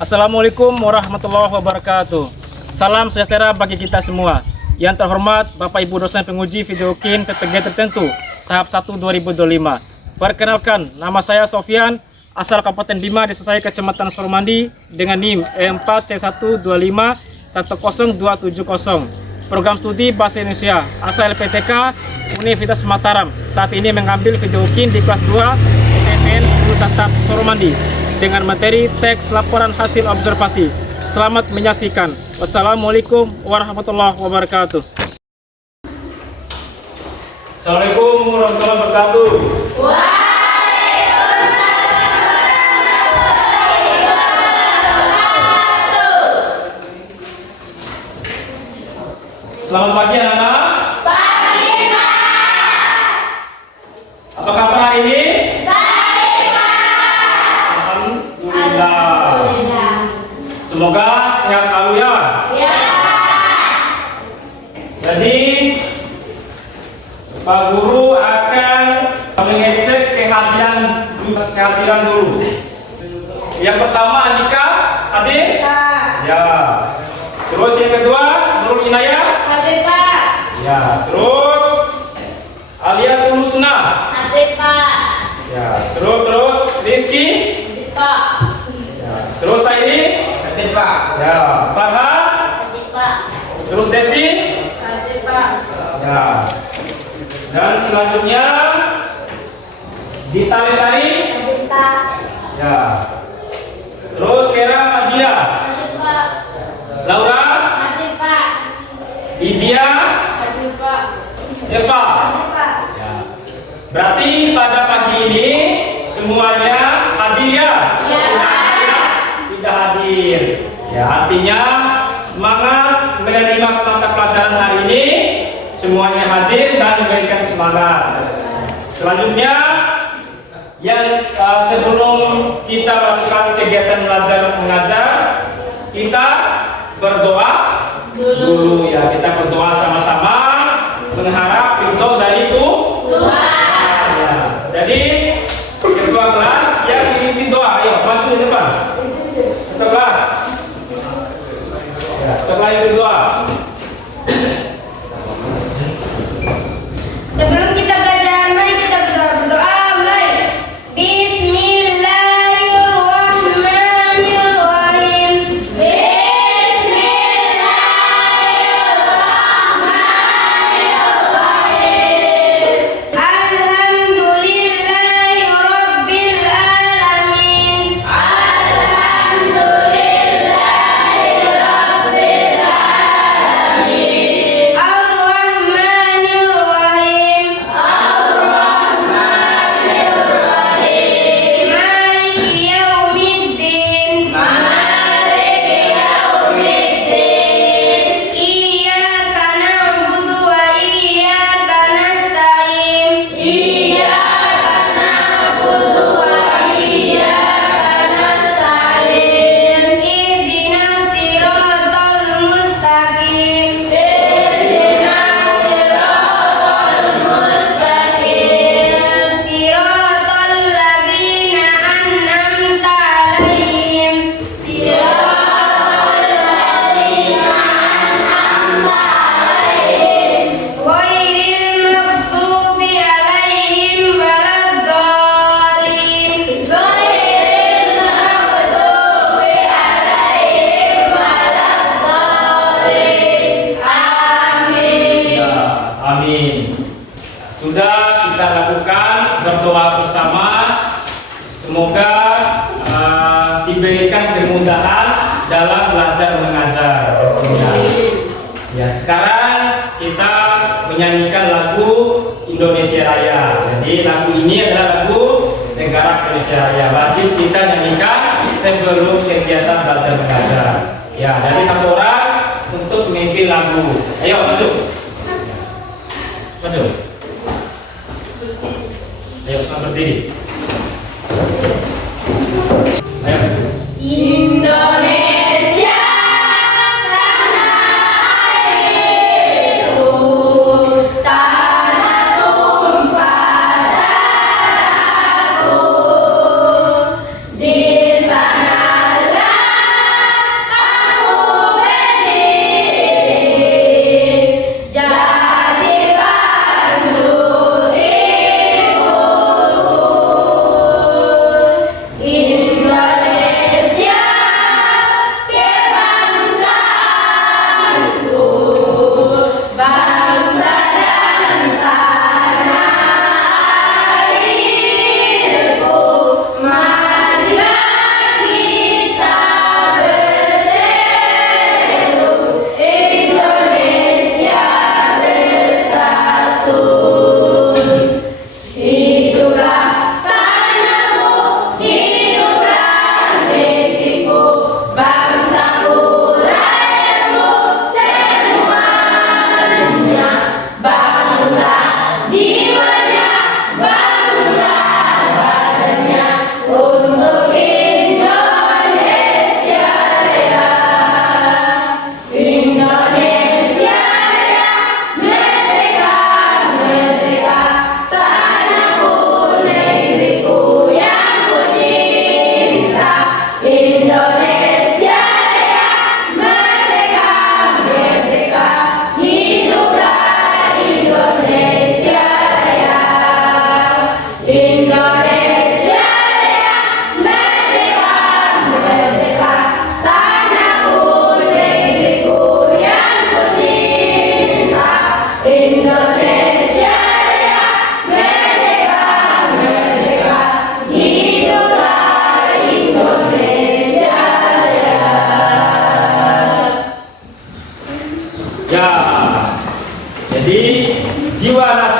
Assalamualaikum warahmatullahi wabarakatuh. Salam sejahtera bagi kita semua. Yang terhormat Bapak Ibu dosen penguji video kin PPG tertentu tahap 1 2025. Perkenalkan, nama saya Sofyan, asal Kabupaten Bima, Desa saya Kecamatan Soromandi dengan NIM E4C125102770. Program studi Bahasa Indonesia, asal LPTK Universitas Mataram. Saat ini mengambil video kin di kelas 2 SMPN 10 Santap Soromandi dengan materi teks laporan hasil observasi. Selamat menyaksikan. Wassalamualaikum warahmatullahi wabarakatuh. Assalamualaikum warahmatullahi wabarakatuh. Selamat pagi anak-anak. Pagi, Pak. Apa kabar hari ini? Baik, Pak. Alhamdulillah. Semoga sehat selalu ya. Ya. Jadi Pak Guru akan mengecek kehadiran dulu. Yang pertama Andika, hadir? Pak. Ya. Terus yang kedua Nurul Inayah. Hadir, Pak. Ya. Terus Alia Tulusna. Hadir, Pak. Ya. Terus Rizky. Hadir, Pak. Ya. Terus Saidi. Hadir, Pak. Ya. Farhan. Hadir, Pak. Terus Desi. Hadir, Pak. Ya. Dan selanjutnya Dita Lestari. Hadir, Pak. Ya. Terus Vera Fajia. Hadir, Pak. Laura. Hadir, Pak. Lydia. Hadir, Pak. Eva. Hadir, Pak. Ya. Berarti pada pagi ini semuanya hadir ya? Ya, Pak. Tidak hadir. Ya, artinya semangat menerima mata pelajaran hari ini. Semuanya hadir dan memberikan semangat. Selanjutnya, yang sebelum kita melakukan kegiatan belajar mengajar, kita berdoa dulu ya. Kita berdoa sama-sama mengharap ridho dari Tuhan. ya. Jadi kedua kelas yang memimpin doa, ayo maju di depan. Kelas. Ya, kelas yang kedua. Sebelum kita belajar, mari kita berdoa. Mulai. Bismillahirrahmanirrahim. Bismillahirrahmanirrahim. Alhamdulillahirabbil alamin. Alhamdulillahirabbil alamin. Ar-Rahmanir-Rahim. Ar-Rahmanir-Rahim. Maliki yaumiddin. Maliki yaumiddin. Iyyaka na'budu wa iyyaka nasta'in. Iyyaka na'budu wa iyyaka nasta'in. Ihdinas siratal mustaqim. Ihdinas siratal mustaqim. Siratal ladzina an'amta 'alaihim. Siratal ladzina an'amta 'alaihim. Ghairil maghdubi 'alaihim waladdallin. Ghairil maghdubi 'alaihim waladdallin. Amin. Ya, amin. Sudah kita lakukan berdoa bersama. Semoga diberikan kemudahan dalam belajar mengajar tentunya. Ya, sekarang kita menyanyikan lagu Indonesia Raya. Jadi lagu ini adalah lagu Negara Indonesia Raya. Wajib kita nyanyikan sebelum kegiatan belajar mengajar. Ya, jadi satu orang untuk memimpin lagu. Ayo maju. Maju. Ayo selamat berdiri. Ayo. Indonesia tanah airku, tanah tumpah darahku. Di sanalah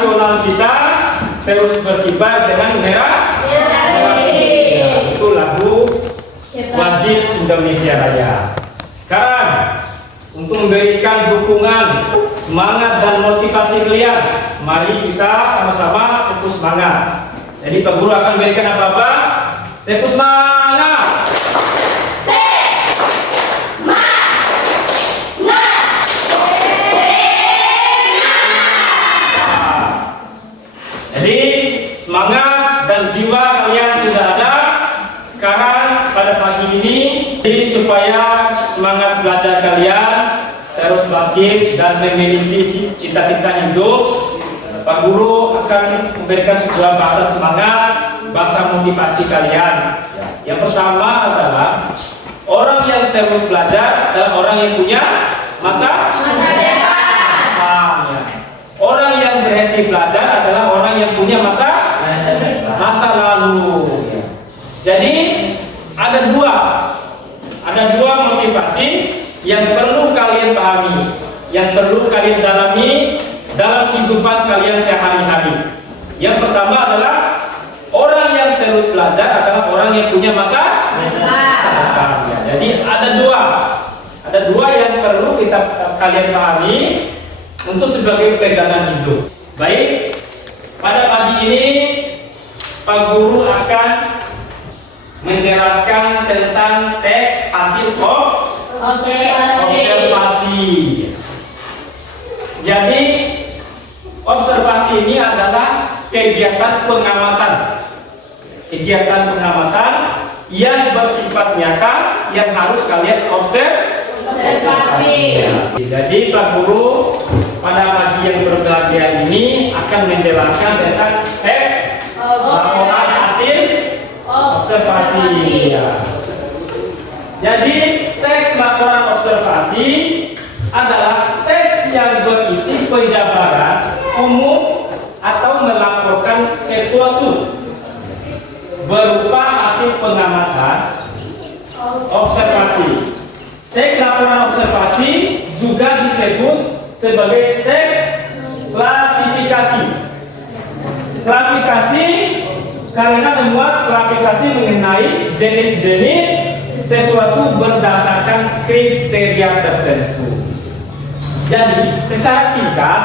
nasional kita terus berkibar dengan merah. Itu lagu wajib Indonesia Raya. Sekarang untuk memberikan dukungan, semangat dan motivasi kalian, mari kita sama-sama tepuk semangat. Jadi Pak Guru akan memberikan apa-apa. Tepuk semangat. Jadi semangat dan jiwa kalian sudah ada. Sekarang pada pagi ini, jadi supaya semangat belajar kalian terus bangkit dan memiliki cita-cita hidup, Pak Guru akan memberikan sebuah bahasa semangat, bahasa motivasi kalian. Yang pertama adalah orang yang terus belajar adalah orang yang punya masa depan. Orang yang berhenti belajar adalah orang yang punya masa lalu. Jadi ada dua motivasi yang perlu kalian pahami, yang perlu kalian dalami dalam kehidupan kalian sehari-hari. Yang pertama adalah orang yang terus belajar adalah orang yang punya masa depan. Jadi ada dua yang perlu kalian pahami untuk sebagai pegangan hidup. Baik, pada pagi ini Pak Guru akan menjelaskan tentang teks hasil observasi. Jadi observasi ini adalah kegiatan pengamatan yang bersifat nyata yang harus kalian observasi. Jadi Pak Guru pada pagi yang berbahagia ini akan menjelaskan tentang teks laporan hasil observasi. Jadi teks laporan observasi adalah teks yang berisi penjabaran umum atau melaporkan sesuatu berupa hasil pengamatan observasi. Teks laporan observasi juga disebut sebagai teks klasifikasi. Klasifikasi karena memuat klasifikasi mengenai jenis-jenis sesuatu berdasarkan kriteria tertentu. Jadi secara singkat,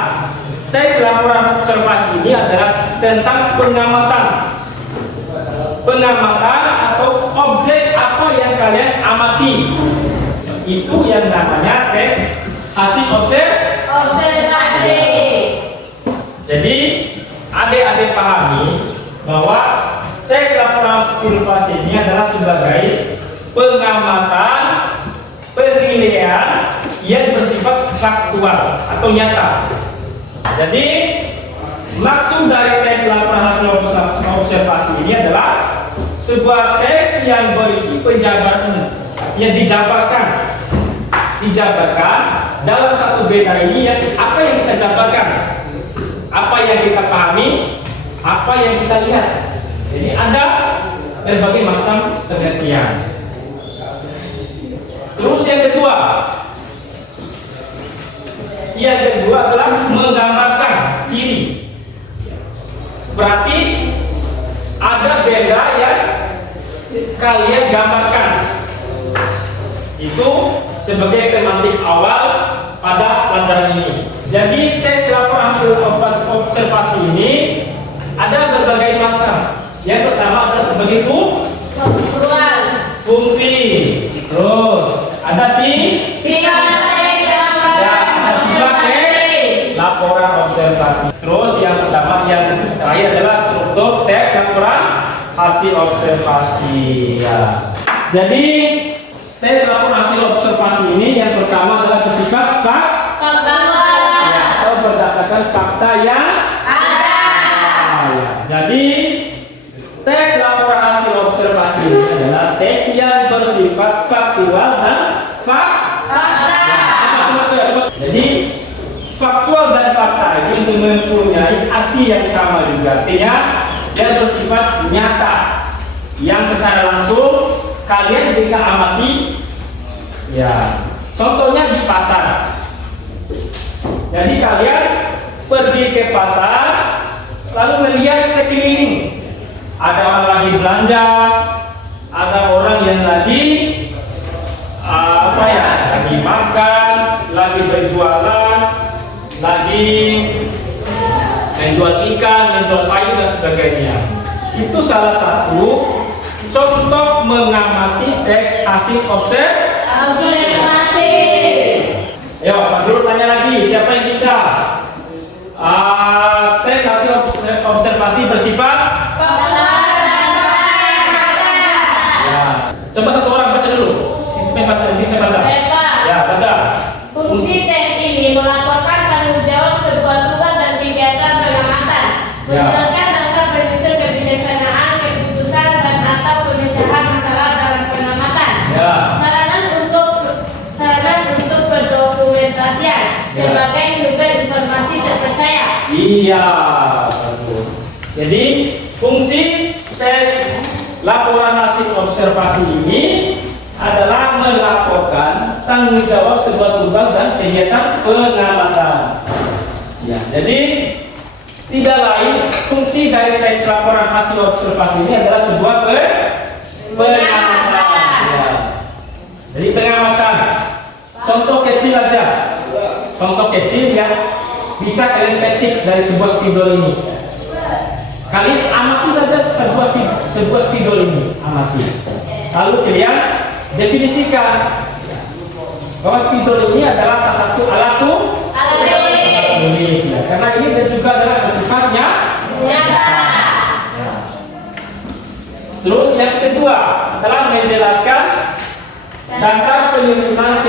teks laporan observasi ini adalah tentang pengamatan atau objek apa yang kalian amati. Itu yang namanya teks hasil observasi. Jadi adik-adik pahami bahwa teks laporan observasi ini adalah sebagai pengamatan penilaian yang bersifat faktual atau nyata. Jadi maksud dari teks laporan hasil observasi ini adalah sebuah teks yang berisi penjabaran yang dijabarkan dalam satu beda ini yang apa yang kita jabarkan, apa yang kita pahami, apa yang kita lihat. Jadi ada berbagai macam pengertian. Terus yang kedua adalah menggambarkan ciri. Berarti ada benda yang kalian gambarkan. Itu sebagai tematik awal pada pelajaran ini. Jadi teks laporan hasil observasi ini ada berbagai macam. Yang pertama adalah sebagai fungsi. Terus ada laporan observasi. Terus yang terakhir adalah struktur teks laporan hasil observasi. Jadi teks laporan hasil observasi ini yang pertama adalah bersifat atau berdasarkan fakta yang ada. Jadi teks laporan hasil observasi ini adalah teks yang bersifat faktual dan fakta. Jadi faktual dan fakta ini mempunyai arti yang sama juga. Artinya yang bersifat nyata, yang secara langsung kalian bisa amati. Ya, contohnya di pasar. Jadi kalian pergi ke pasar, lalu melihat sekeliling. Ada orang lagi belanja, ada orang yang lagi lagi makan, lagi berjualan, lagi menjual ikan, menjual sayur dan sebagainya. Itu salah satu contoh mengamati teks hasil observasi. Yo, Pak Guru tanya lagi, siapa yang bisa? Teks hasil observasi bersifat? Ya. Coba satu orang baca dulu. Siapa yang bisa baca? Ya, baca. Fungsi tes ini melaporkan tanggung jawab sebuah tugas dan kegiatan pengamatan, menjelaskan dasar penyusun kebijaksanaan, keputusan dan atau pemecahan masalah dalam pengamatan. Sarana untuk pendokumentasian sebagai sumber informasi terpercaya. Iya, bagus. Jadi fungsi tes laporan hasil observasi ini adalah melaporkan tanggung jawab sebuah tugas dan kegiatan pengamatan. Ya, jadi tidak lain fungsi dari teks laporan hasil observasi ini adalah sebuah pengamatan. Ya. Jadi pengamatan. Contoh kecil aja. Contoh kecil yang bisa kalian petik dari sebuah spidol ini. Kalian amati saja sebuah spidol ini, amati. Lalu kalian definisikan bahwa spidol ini adalah salah satu alat tulis. Karena ini dan juga adalah bersifatnya nyata. Terus yang kedua adalah menjelaskan dasar penyusunan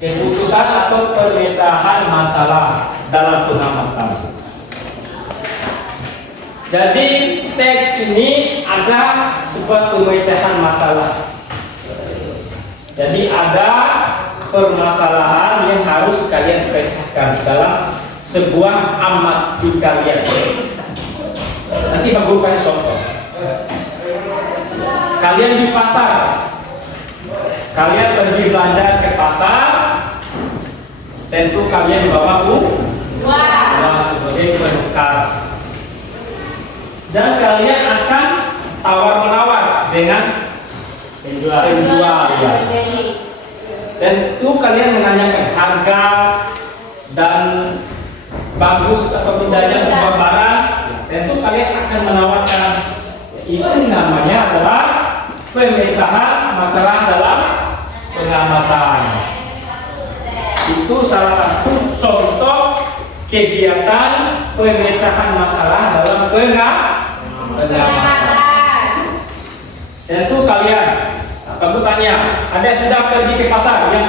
keputusan atau pemecahan masalah dalam pengamatan. Jadi teks ini ada sebuah pemecahan masalah. Jadi ada permasalahan yang harus kalian pecahkan dalam sebuah amati kalian. Nanti Pak Guru kasih contoh. Kalian di pasar, kalian pergi belanja ke pasar, tentu kalian bawa uang sebagai penukar. Dan kalian akan tawar-menawar dengan penjual ya. Tentu kalian menanyakan harga dan bagus atau tidaknya sebuah barang. Tentu kalian akan menawarkan. Itu namanya adalah pemecahan masalah dalam pengamatan. Itu salah satu contoh kegiatan pemecahan masalah dalam pengamatan. Tentu kalian, kamu tanya, ada yang sudah pergi ke pasar? Yang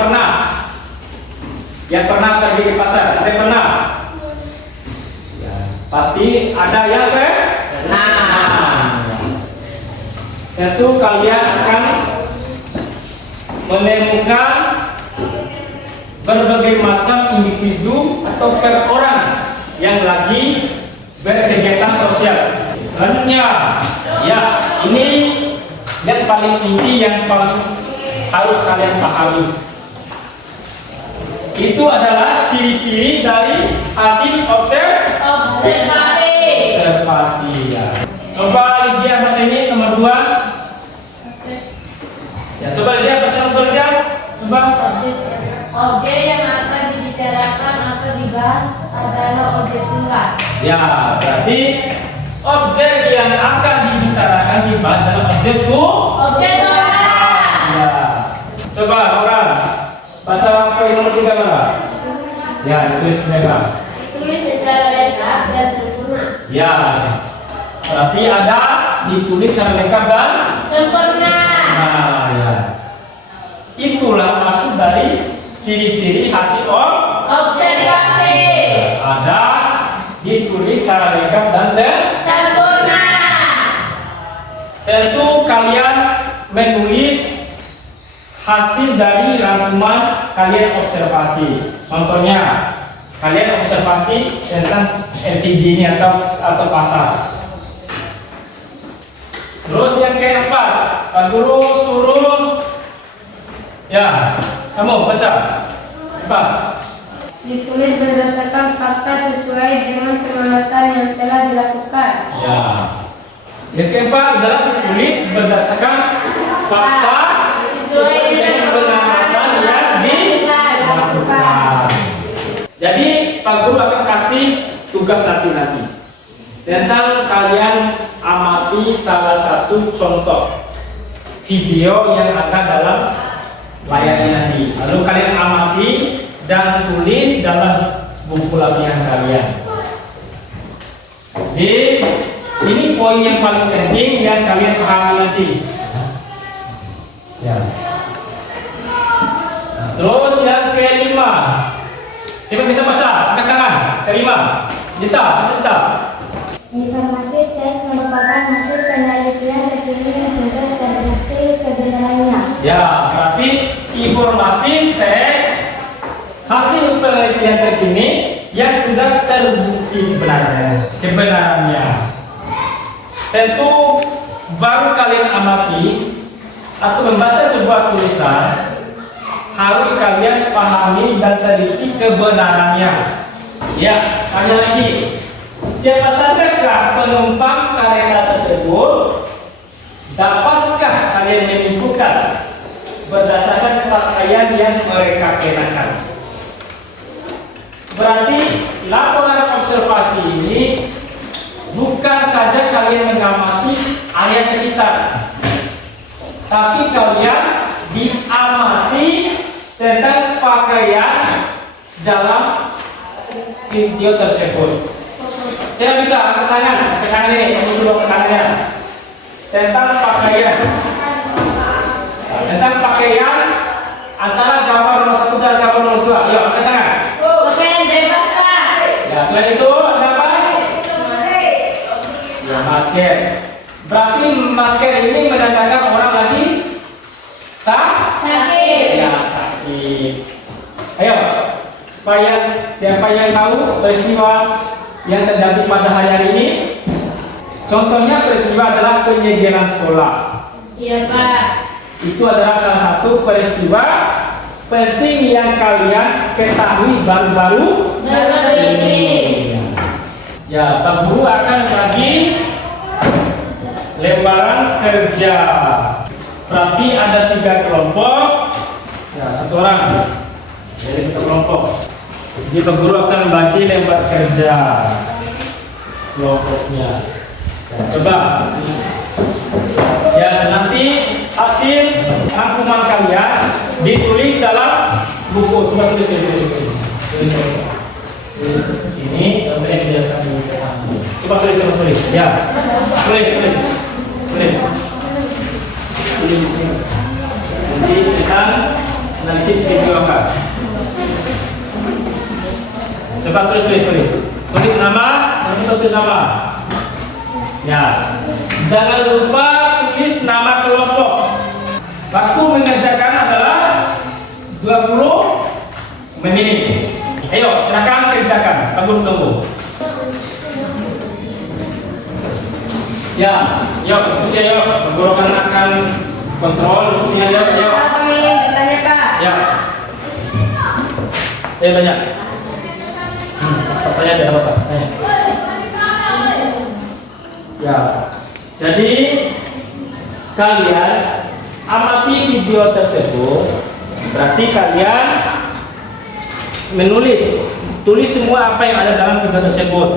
pernah pergi ke pasar? Ada yang pernah? Ya, pasti ada yang pernah. Tentu kalian akan menemukan berbagai macam individu atau orang yang lagi berkegiatan sosial. Selanjutnya, ya ini yang paling inti yang paling harus kalian pahami. Itu adalah ciri-ciri dari hasil observasi. Ya. Coba Lydia baca ini nomor 2. Ya, coba Lydia baca nomor 3. Coba. Objek yang akan dibicarakan atau dibahas adalah objek tunggal. Ya, berarti objek yang akan dibicarakan dibahas adalah objek tunggal. Ya. Coba orang baca poin nomor 3 mana? Ya, ditulis mereka. Tulis secara lengkap dan sempurna. Ya. Berarti ada ditulis secara lengkap dan Sempurna. Nah, ya. Itulah maksud dari ciri-ciri hasil Observasi. ada ditulis secara lengkap dan Sempurna. tentu kalian menulis hasil dari rangkuman kalian observasi. Contohnya, kalian observasi tentang LCD ini atau pasar. Terus yang keempat, Pak Guru suruh ya, kamu baca. Pak. ditulis berdasarkan fakta sesuai dengan pengamatan yang telah dilakukan. Ya. Yang keempat adalah ditulis berdasarkan fakta sesuai dengan pengamatan yang dilakukan. Jadi Pak Guru akan kasih tugas nanti. Tentang kalian amati salah satu contoh video yang ada dalam layar ini nanti. Lalu kalian amati dan tulis dalam buku latihan kalian. Jadi ini poin yang paling penting yang kalian pahami nanti. Ya. Terus yang kelima, siapa bisa baca? Angkat tangan. Kelima, Dita, baca Dita. Informasi teks merupakan hasil penelitian terkini yang sudah terbukti kebenarannya. Ya, berarti informasi teks hasil penelitian terkini yang sudah terbukti kebenarannya. Tentu baru kalian amati atau membaca sebuah tulisan harus kalian pahami dan teliti kebenarannya. Ya, tanya lagi. Siapa sajakah penumpang kereta tersebut? Dapatkah kalian menyimpulkan berdasarkan pakaian yang mereka kenakan? Berarti laporan observasi ini bukan saja kalian mengamati area sekitar, tapi kalian diamati tentang pakaian dalam video tersebut. Saya bisa angkat tangan ini, sebelum tangannya. Tentang pakaian antara gambar nomor 1 dan gambar nomor 2. Yuk, angkat tangan. Pakaian bebas, Pak. Ya, selain itu ada apa? Ya, masker. Berarti masker ini menandakan orang lagi sakit. Ya, sakit. Ayo, siapa yang tahu peristiwa yang terjadi pada hari ini? Contohnya peristiwa adalah penyegelan sekolah. Iya, Pak. Itu adalah salah satu peristiwa penting yang kalian ketahui baru-baru ini. Ya, Pak Guru akan bagi lembaran kerja. Berarti ada 3 kelompok. Ya, 1 orang. Jadi 1 kelompok. Jadi Pak Guru akan bagi lembar kerja kelompoknya. Ya, coba. Ya, nanti hasil rangkuman kalian ditulis dalam buku. Coba tulis sini. Kemudian dijelaskan di depan. Coba tulis. Ya, tulis. Tulis di sini. Nanti kita analisis video kan. Coba tulis nama, tulis nama. Ya, jangan lupa tulis nama kelompok. Waktu mengerjakan adalah 20 menit. Ayo, silakan kerjakan. Tunggu. Ya, yuk diskusi yuk. Guru akan kontrol diskusinya yuk. Kami bertanya, Pak. Ya. Banyak. Tanya aja apa? Tanya. Ya. Jadi kalian amati video tersebut. Berarti kalian tulis semua apa yang ada dalam video tersebut.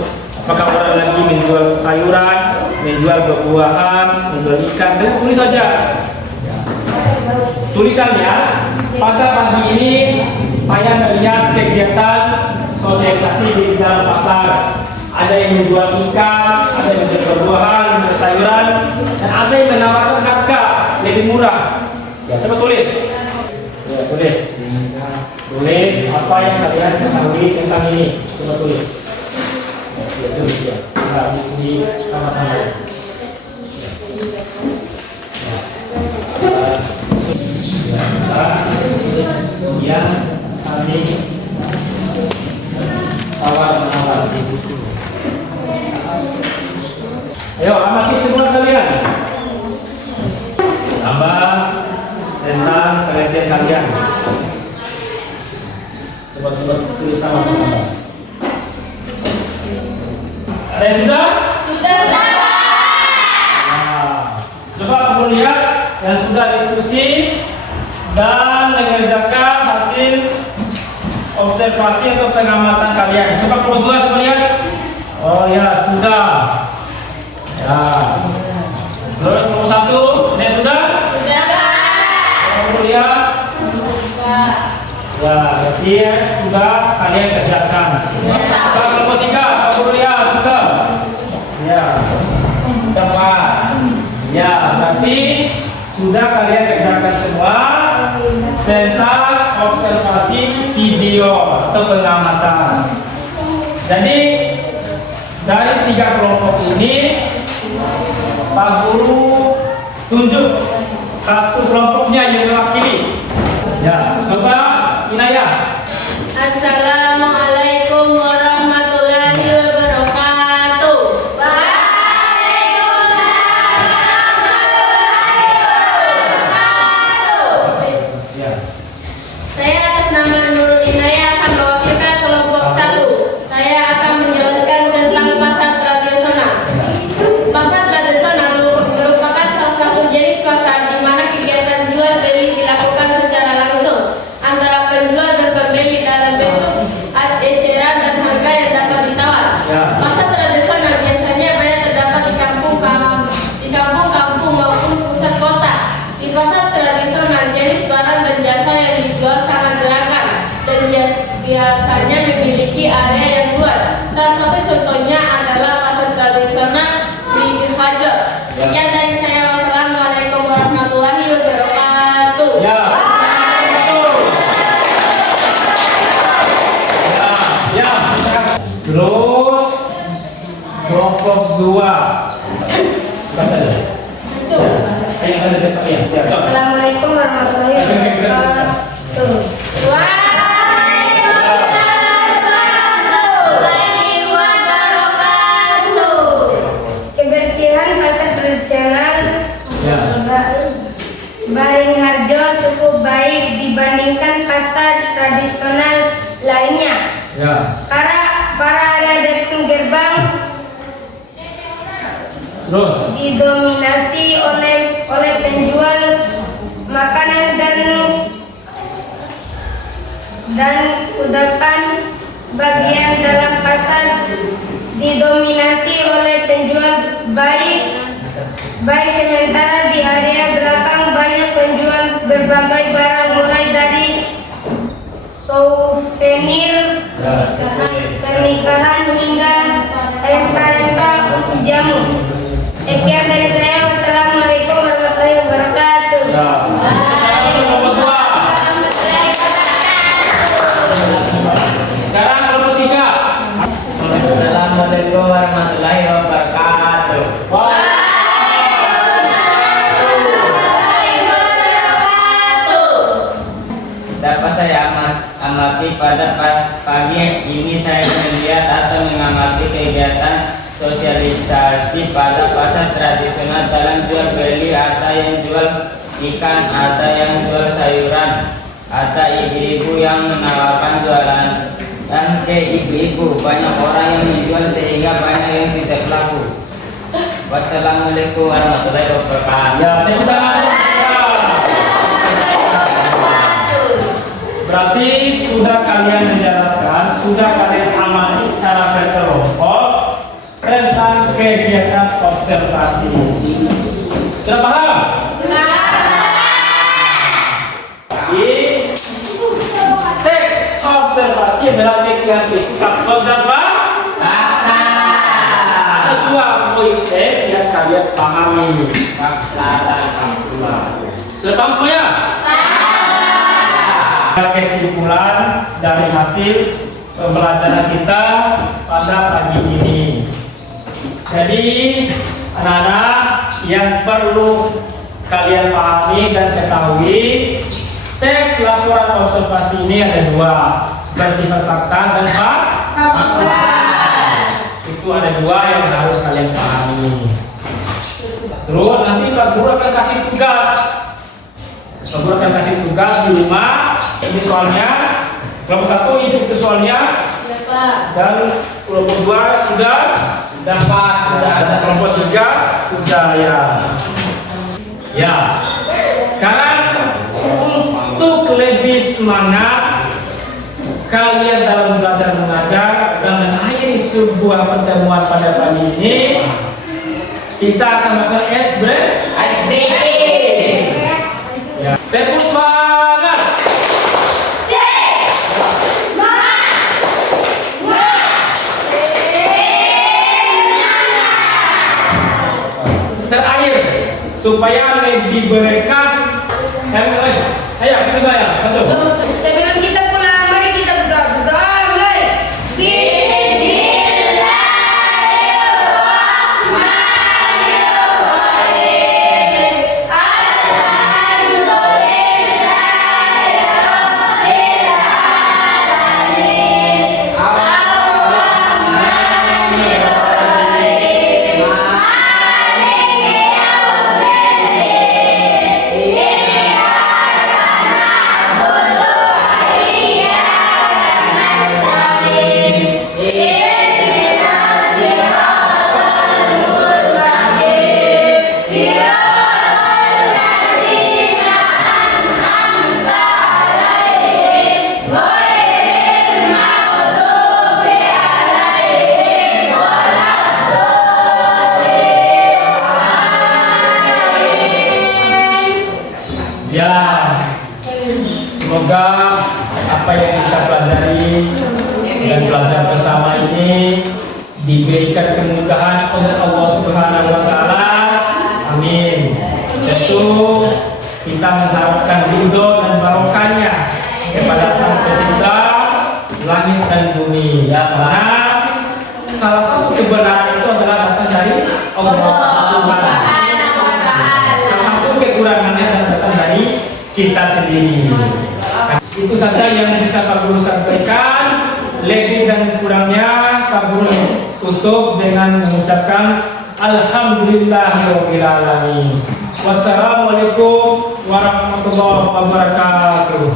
Apakah orang lagi menjual sayuran, menjual buah-buahan, menjual ikan, kalian tulis saja. Tulisannya, pada pagi ini saya melihat kegiatan sosialisasi di dalam pasar. Ada yang menjual ikan, ada yang menjual buah-buahan, menjual sayuran, dan ada yang menawarkan harga lebih murah. Ya, coba tulis. Ya, tulis apa yang kalian ketahui tentang ini. Coba tulis. Ya, tulis ya. Habis di kamar-kamar. Kemudian saling tawar-menawar. Ayo amati semua kalian. Tambah tentang penelitian kalian. Coba Coba tulis nama teman-teman. Ada yang sudah? Sudah. Nah, coba kamu lihat yang sudah diskusi dan mengerjakan hasil observasi atau pengamatan kalian. Coba kelompok 2 coba lihat. Oh ya, sudah. Ya. Terus kelompok 1, ini sudah? Sudah. Kamu lihat. Ya, berarti sudah kalian kerjakan. Coba kelompok 3, kamu lihat juga. Ya. Tepat. Ya, berarti sudah kalian kerjakan semua tentang observasi video atau pengamatan. Jadi dari 3 kelompok ini Pak Guru tunjuk satu kelompoknya yang mewakili. Ya, coba Inayah. Assalamualaikum warahmatullahi wabarakatuh. Ya. Saya atas nama Nurul Inayah akan mewakilkan kelompok 1. Saya akan menjelaskan tentang pasar tradisional. Pasar tradisional merupakan salah satu jenis pasar di mana kegiatan jual beli dilakukan secara langsung antara penjual dan pembeli dalam bentuk eceran dan harga yang dapat ditawar. Ya. Pasar tradisional biasanya banyak terdapat di kampung-kampung maupun pusat kota. Di pasar tradisional, jenis barang dan jasa yang dijual sangat beragam dan biasanya memiliki area yang luas. Salah satu contohnya adalah pasar tradisional Bri Hajo. Sekian dari saya. Wassalamualaikum warahmatullahi wabarakatuh. Ya. Ya. Terus kelompok 2. Baca deh. Ayo ada dekat ya. Ya, coba. Assalamualaikum warahmatullahi wabarakatuh. Kebersihan pasar tradisional Ya. Baringharjo cukup baik dibandingkan pasar tradisional lainnya. Ya. Para area depan gerbang Terus. didominasi oleh penjual makanan dan kudapan. Bagian dalam pasar didominasi oleh penjual baik sementara di area belakang banyak penjual berbagai barang mulai dari souvenir pernikahan hingga rempah-rempah untuk jamu. Sekian dari saya. Wassalamualaikum warahmatullahi wabarakatuh. Ya. Kelompok 2. Sekarang kelompok 3. Assalamualaikum warahmatullahi wabarakatuh. Dapat saya amati pada pagi ini saya melihat atau mengamati kegiatan sosialisasi pada pasar tradisional dalam jual beli. Ada yang jual ikan, ada yang jual sayuran, ada ibu-ibu yang menawarkan jualan dan ke ibu-ibu. Banyak orang yang menjual sehingga banyak yang tidak laku. Wassalamualaikum warahmatullahi wabarakatuh. Ya, tepuk tangan. Berarti sudah kalian menjelaskan, sudah kalian amati secara berkelompok tentang kegiatan observasi. Sudah paham? Jadi teks observasi adalah teks yang fakta dan fakta. Ada 2 poin teks yang kalian pahami, fakta dan fakta. Sudah paham semuanya? Kesimpulan dari hasil pembelajaran kita pada pagi ini. Jadi anak-anak yang perlu kalian pahami dan ketahui, teks laporan observasi ini ada 2, bersifat fakta dan fakta. Itu ada 2 yang harus kalian pahami. Terus nanti Pak Guru akan kasih tugas. Pak Guru akan kasih tugas di rumah. Ini soalnya Kelompok 1 itu soalnya. Siapa? Dan kelompok 2 sudah Pak, sudah ada. kelompok 3 sudah ya. Ya. Sekarang untuk lebih semangat kalian dalam belajar mengajar dan mengakhiri sebuah pertemuan pada pagi ini, kita akan melakukan ice breaking. Ya. Tepuk semangat. Terakhir, supaya lebih berkah, ayo kita bayar, betul. Sebelum kita pulang, mari kita berdoa. Mulai. Ya, semoga apa yang kita pelajari dan belajar bersama ini diberikan kemudahan oleh Allah Subhanahu wa Ta'ala. Amin. Tentu kita mengharapkan ridho dan barokahnya kepada Sang Pencipta langit dan bumi. Ya, karena salah satu kebenaran itu adalah datang dari Allah Tuhan. Salah satu kekurangannya adalah datang dari kita sendiri. Itu saja yang bisa Pak Guru sampaikan. Lebih dan kurangnya Pak Guru tutup dengan mengucapkan Alhamdulillahirabbil alamin. Wassalamualaikum warahmatullahi wabarakatuh.